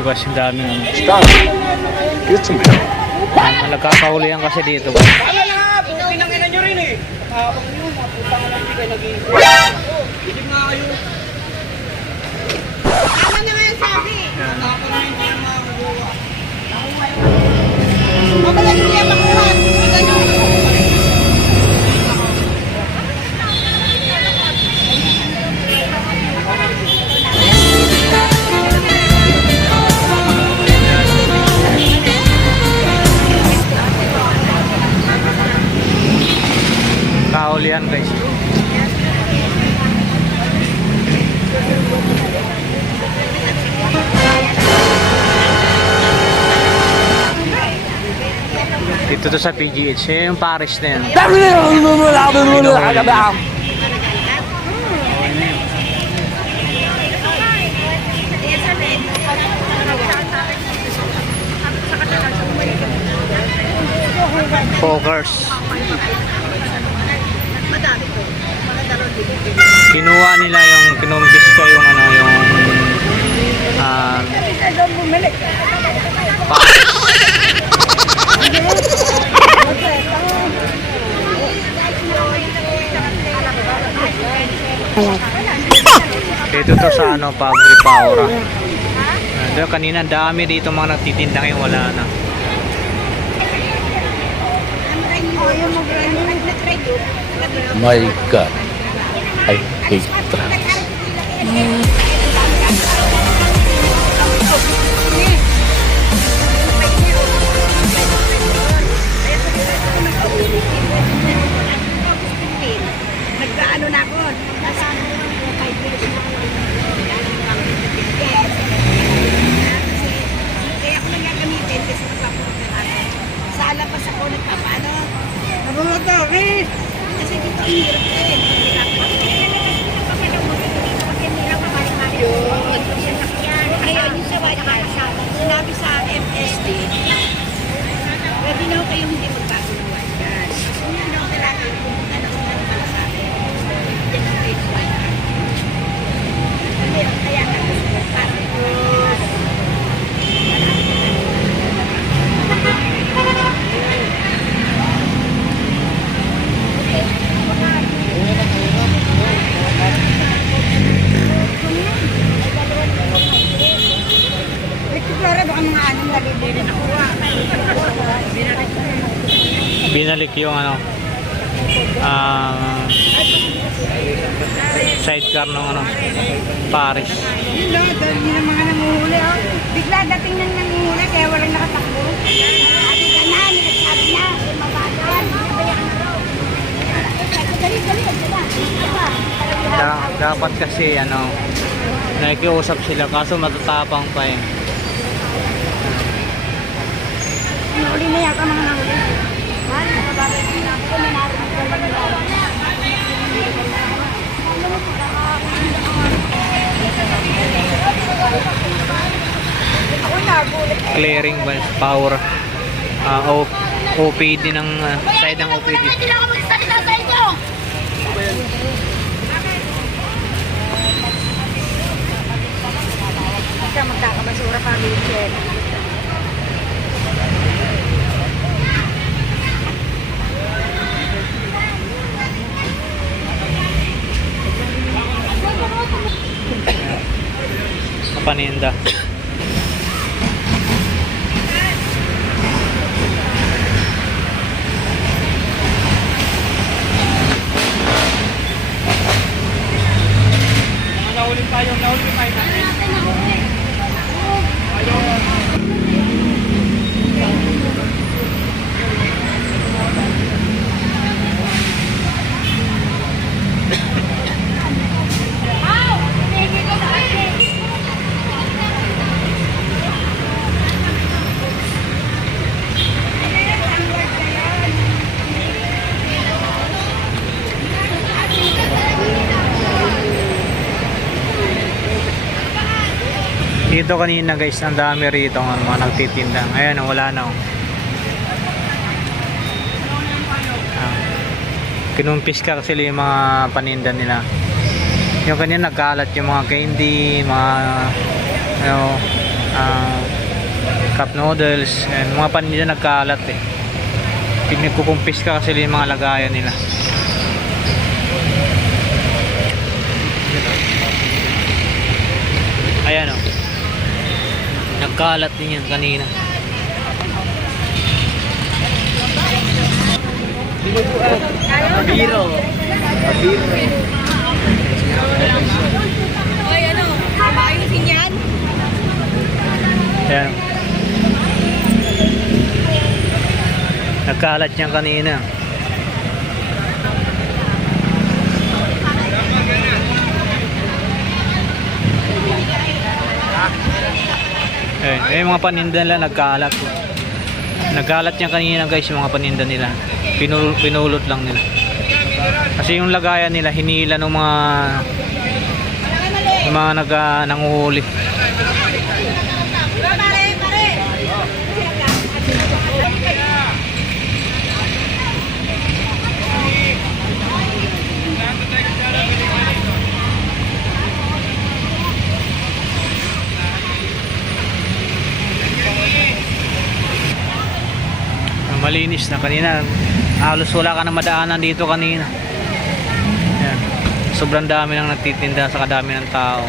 dito guys, yung dami ng Stop. Get some help. nagkakahulihan kasi dito guys. Pinanginan nyo rin eh. Pag yun, putang lang hindi kayo nag-iisip. Hindi nga kayo. Tama na nga yung sabi. Tapos na hindi yung mga mabuha. Mabalik niya makuha. Ganun. Kahulihan guys. Dito to sa PGH, yung Paris na yan. Pokers. Kinuha nila yung kinumpis ko yung ano yung dito to sa ano Pagri Paura. Kanina dami dito mga nagtitinda ngayon wala na. My God. I hate drugs. Nagkaano na ako. Kaya ako nang gagamitin kasi nagpapunta na ako. Sa alapas ako nagpapaano. Kasi dito ang hirap din. Ngayon, yung sa white card, sinabi sa MSD, pwede na kayong hindi magbago ng white card. Kung yun ang talaga yung pumunta ng para sa akin, yan ang grade white card. Kaya nga, parang binalik yung ano sidecar ng ano Paris. yun lang, dahil hindi na mga nanguhuli. Bigla dating nang nanguhuli, kaya walang nakatakbo. Sabi ka na, nagsabi na, mabagal. Dapat kasi ano nakikiusap sila kaso matatapang pa eh. Nanguhuli na yata mga nanguhuli. Nakababay din na ako, may narinig ko lang nila. Clearing power OPD ng side ng OPD. Hindi ako magsalita sa inyo! Ikaw magkakabasura pa rin. Paninda. Nahuli tayo natin. Dito kanina guys, ang dami rito ng mga nagtitinda. Ayan, wala na. Kinumpis ka kasi yung mga paninda nila. Yung kanina nagkalat yung mga candy, mga ano, cup noodles, and mga paninda nagkalat eh. Pinagkukumpis ka kasi yung mga lagayan nila. Ayan o, nagkalat din yan kanina. Biro. Ay, ano? Ayusin yan? Ayan. Nagkalat yan kanina. Yung mga paninda nila nagkalat. Nagkalat yan kanina guys, yung mga paninda nila. Pinulot lang nila. Kasi yung lagayan nila hinila ng mga nanguhuli. Malinis na kanina, halos wala ka na madaanan dito kanina. Yan. Sobrang dami nang nagtitinda sa kadami ng tao.